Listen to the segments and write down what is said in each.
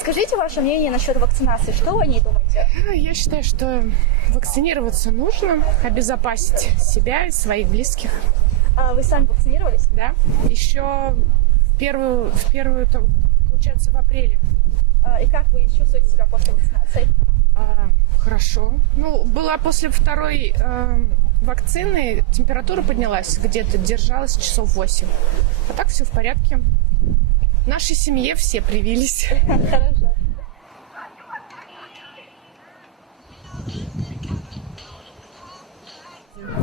Скажите ваше мнение насчет вакцинации. Что вы о ней думаете? Я считаю, что вакцинироваться нужно, обезопасить себя и своих близких. А вы сами вакцинировались? Да. Еще в первую, получается, в апреле. И как вы чувствуете себя после вакцинации? Хорошо. Была после второй вакцины, температура поднялась где-то, держалась часов 8. А так все в порядке. В нашей семье все привились. Хорошо.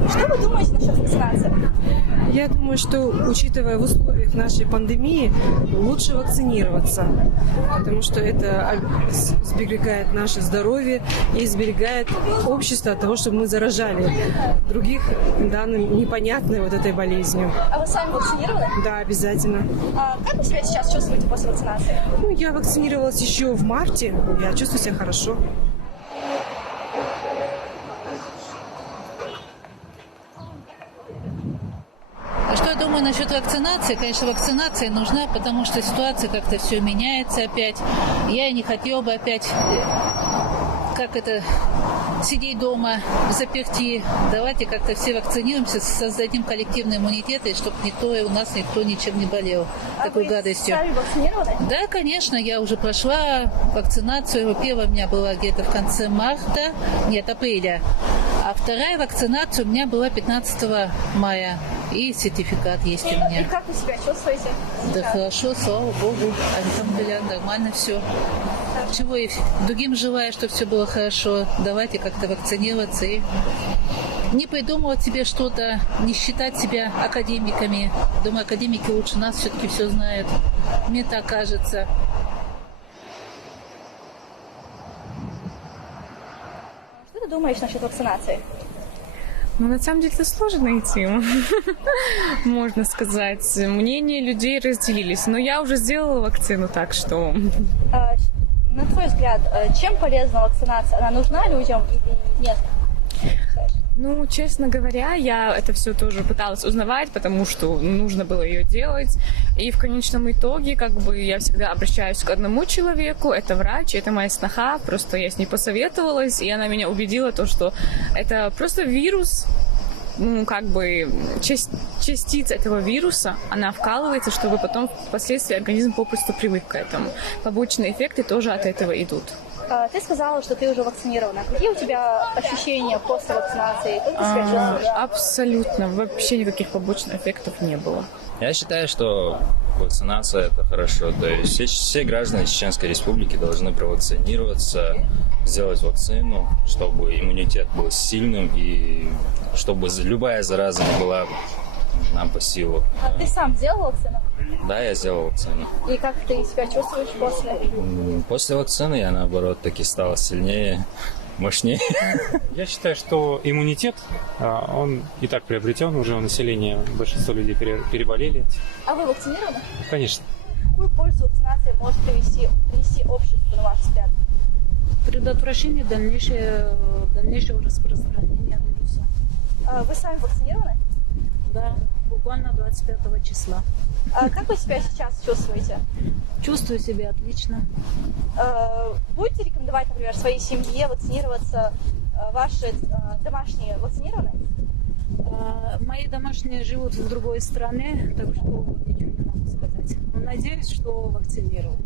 Что вы думаете насчет вакцинации? Я думаю, что, учитывая в условиях нашей пандемии, лучше вакцинироваться, потому что это сберегает наше здоровье и сберегает общество от того, чтобы мы заражали других данной непонятной вот этой болезнью. А вы сами вакцинированы? Да, обязательно. Как вы себя сейчас чувствуете после вакцинации? Я вакцинировалась еще в марте, я чувствую себя хорошо. Что я думаю насчет вакцинации? Конечно, вакцинация нужна, потому что ситуация как-то все меняется опять. Я не хотела бы опять, сидеть дома, заперти. Давайте как-то все вакцинируемся, создадим коллективный иммунитет, и чтобы у нас никто ничем не болел такой гадостью. Сами вакцинированы? Да, конечно, я уже прошла вакцинацию. Первая у меня была где-то в конце апреля. А вторая вакцинация у меня была 15 мая. И сертификат есть у меня. И как вы себя чувствуете? Да хорошо, слава богу. Альхамдулилля, нормально все. Чего и другим желаю, чтобы все было хорошо. Давайте как-то вакцинироваться и не придумывать себе что-то, не считать себя академиками. Думаю, академики лучше нас все-таки все знают. Мне так кажется. Что ты думаешь насчет вакцинации? На самом деле это сложная тема, можно сказать. Мнения людей разделились. Но я уже сделала вакцину, так что... На твой взгляд, чем полезна вакцинация? Она нужна людям или нет? Честно говоря, я это все тоже пыталась узнавать, потому что нужно было ее делать. И в конечном итоге, я всегда обращаюсь к одному человеку, это врач, это моя сноха, просто я с ней посоветовалась, и она меня убедила, что это просто вирус, частица этого вируса, она вкалывается, чтобы потом впоследствии организм попросту привык к этому. Побочные эффекты тоже от этого идут. Ты сказала, что ты уже вакцинирована. Какие у тебя ощущения после вакцинации? Как ты себя чувствуешь? Абсолютно. Вообще никаких побочных эффектов не было. Я считаю, что вакцинация – это хорошо. То есть все граждане Чеченской Республики должны провакцинироваться, сделать вакцину, чтобы иммунитет был сильным и чтобы любая зараза не была нам по силу. А ты сам сделал вакцину? Да, я сделал вакцину. И как ты себя чувствуешь после? После вакцины я, наоборот, таки стал сильнее, мощнее. Я считаю, что иммунитет, он и так приобретен уже у населения. Большинство людей переболели. А вы вакцинированы? Конечно. Какую пользу вакцинация может принести обществу, на ваш взгляд? Предотвращение дальнейшего распространения вируса. Вы сами вакцинированы? Да, буквально 25 числа. Как вы себя сейчас чувствуете? Чувствую себя отлично. Будете рекомендовать, например, своей семье вакцинироваться? Ваши домашние вакцинированы? Мои домашние живут в другой стране, так что ничего не могу сказать. Но надеюсь, что вакцинированы.